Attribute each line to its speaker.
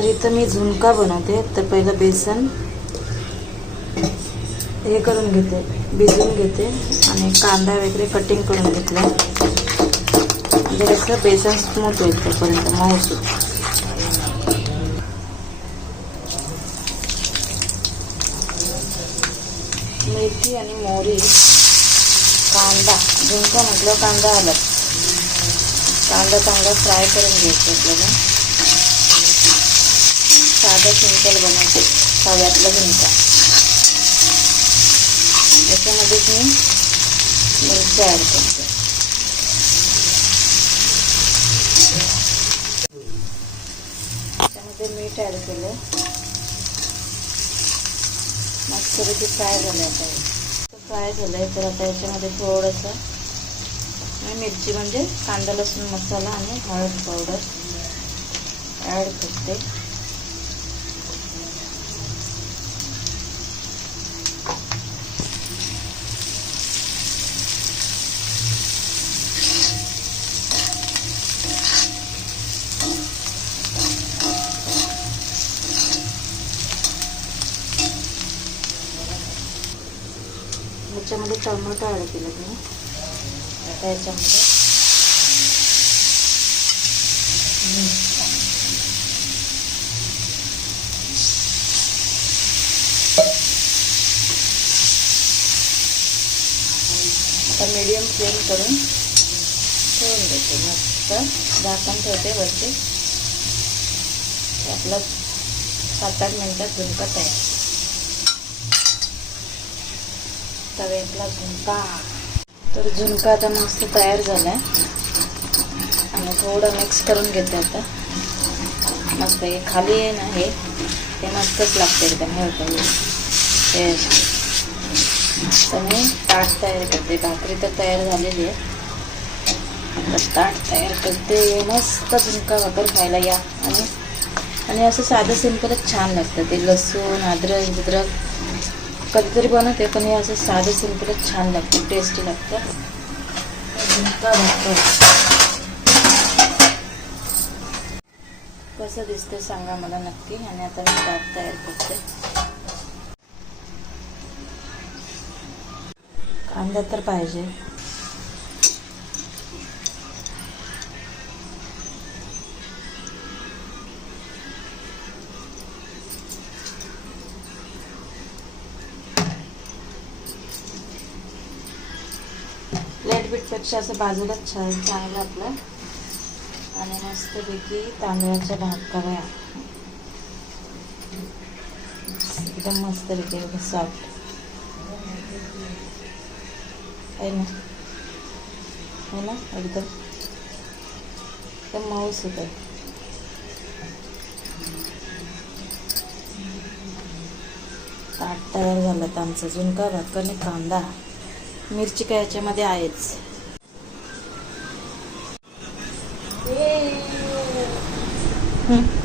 Speaker 1: तर इथं मी झुणका बनवते. तर पहिलं बेसन हे करून घेते भिजवून घेते आणि कांदा वगैरे कटिंग करून घेतला. म्हणजे कसं बेसन स्मूथ होईल तोपर्यंत मऊसूत मेथी आणि मोहरी कांदा झुणका म्हटलं कांदा आला. कांदा चांगला फ्राय करून घ्यायचा आपल्याला. साधं सिंपल बनवते. तव्यातलं झुणका याच्यामध्येच मी मिरची ॲड करते. त्याच्यामध्ये मीठ ॲड केलं. मस्तपैकी फ्राय झालं आता फ्राय झालं आहे तर आता याच्यामध्ये थोडंसं मिरची म्हणजे कांदा लसूण मसाला आणि हळद पावडर ॲड करते. याच्यामध्ये टमाटो ॲड केलं मी. आता याच्यामध्ये आता मीडियम फ्लेम करून ठेवून देते. मस्त झाकण ठेवते वरती. आपलं सात आठ मिनटात झुणका तयार. तव्यातला झुणका. तर झुणका आता मस्त तयार झाला आणि थोडं मिक्स करून घेते आता. मस्त हे खाली आहे ना हे ते मस्तच लागते एकदम हे होतं हे तर मी ताट तयार करते. भाकरी तर तयार झालेली आहे. आता ताट तयार करते. मस्त झुणका भाकर खायला या. आणि आणि असं साधं सिंपलच छान लागतं. ते लसूण अद्रक बिद्रक. कधीतरी बनवते पण हे असं साधं सिंपलच छान लागतं टेस्टी लागतं. झुणका भाकर कसं दिसतं सांगा मला नक्की आणि आता मी ताट तयार करते. कांदा तर पाहिजे. प्लेट असं बाजूलाच छान चांगलं आपलं. आणि मस्तपैकी तांदळाच्या भात कराया एकदम मस्तपैकी एकदम सॉफ्ट आहे ना? हो ना? एकदम. एकदम मऊस होत ताट तयार झालं तर आमचं. झुणका भाकर आणि कांदा. मिरची काय याच्यामध्ये आहेच. 嗯。